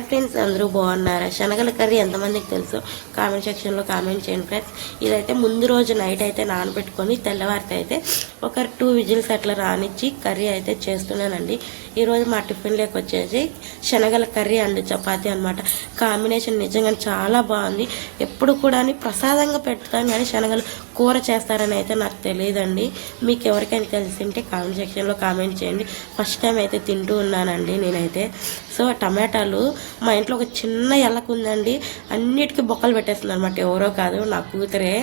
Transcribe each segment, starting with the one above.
Hi friends, అందరూ బాగున్నారా? శనగల curry ఎంతమందికి తెలుసు కామెంట్ సెక్షన్లో కామెంట్ చేయండి ఫ్రెండ్స్. ఇదైతే ముందు రోజు నైట్ అయితే నానబెట్టుకొని తెల్లవారితే అయితే ఒక 2 విజిల్స్ అట్లా రానిచ్చి కర్రీ అయితే చేస్తున్నానండి. ఈరోజు మా టిఫిన్లోకి వచ్చేసి శనగల కర్రీ అండ్ చపాతీ అనమాట. కాంబినేషన్ నిజంగా చాలా బాగుంది. ఎప్పుడు కూడా ప్రసాదంగా పెడతాను కానీ శనగలు కూర చేస్తారని అయితే నాకు తెలియదండి. మీకు ఎవరికైనా తెలిసింటే కామెంట్ సెక్షన్లో కామెంట్ చేయండి. ఫస్ట్ టైం అయితే తింటూ ఉన్నానండి నేనైతే. సో టమాటాలు మా ఇంట్లో ఒక చిన్న ఎలక ఉందండి, అన్నిటికీ బొక్కలు పెట్టేస్తుంది అనమాట. ఎవరో కాదు, నా కూతురే.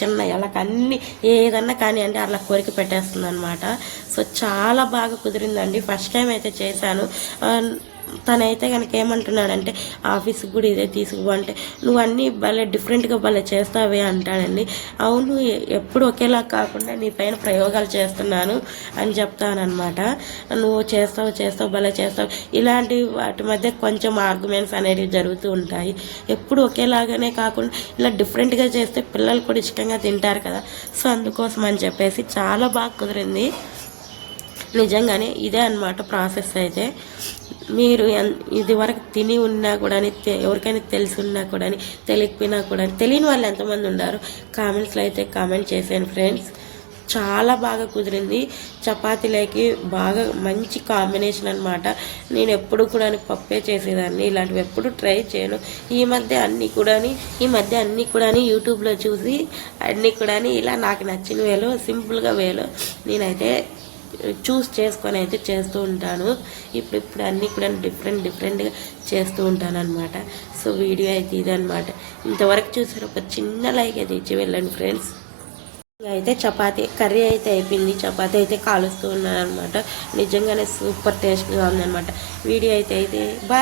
చిన్న ఎలక అన్ని ఏదన్నా కానీ అంటే అలా కొరికి పెట్టేస్తుంది అనమాట. సో చాలా బాగా కుదిరిందండి. ఫస్ట్ టైం అయితే చేశాను. తనైతే కనుక ఏమంటున్నాడంటే ఆఫీస్కి కూడా ఇదే తీసుకుపో అంటే, నువ్వు అన్నీ భలే డిఫరెంట్గా భలే చేస్తావే అంటాడండి. అవును, ఎప్పుడు ఒకేలా కాకుండా నీ పైన ప్రయోగాలు చేస్తున్నాను అని చెప్తానమాట. నువ్వు చేస్తావు భలే చేస్తావు. ఇలాంటి వాటి మధ్య కొంచెం ఆర్గ్యుమెంట్స్ అనేవి జరుగుతూ ఉంటాయి. ఎప్పుడు ఒకేలాగానే కాకుండా ఇలా డిఫరెంట్గా చేస్తే పిల్లలు కూడా ఇష్టంగా తింటారు కదా. సో అందుకోసం అని చెప్పేసి చాలా బాగా కుదిరింది. నిజంగానే ఇదే అన్నమాట ప్రాసెస్ అయితే. మీరు ఇది వరకు తిని ఉన్నా కూడా, ఎవరికైనా తెలిసి ఉన్నా కూడా, తెలియకపోయినా కూడా, తెలియని వాళ్ళు ఎంతమంది ఉన్నారు కామెంట్స్లో అయితే కామెంట్ చేశాను ఫ్రెండ్స్. చాలా బాగా కుదిరింది. చపాతీలోకి బాగా మంచి కాంబినేషన్ అనమాట. నేను ఎప్పుడు కూడా పప్పే చేసేదాన్ని, ఇలాంటివి ఎప్పుడు ట్రై చేయను. ఈ మధ్య అన్నీ కూడా యూట్యూబ్లో చూసి అన్నీ కూడా ఇలా నాకు నచ్చిన వేలో, సింపుల్గా వేలో నేనైతే చూస్ చేసుకొని అయితే చేస్తూ ఉంటాను. ఇప్పుడు అన్నీ కూడా డిఫరెంట్గా చేస్తూ ఉంటాను అనమాట. సో వీడియో అయితే ఇదనమాట. ఇంతవరకు చూసారు, ఒక చిన్న లైక్ అయితే ఇచ్చి వెళ్ళండి ఫ్రెండ్స్. అయితే చపాతీ కర్రీ అయితే అయిపోయింది. చపాతీ అయితే కాలుస్తూ ఉన్నాను అనమాట. నిజంగానే సూపర్ టేస్ట్గా ఉందనమాట. వీడియో అయితే బాయ్.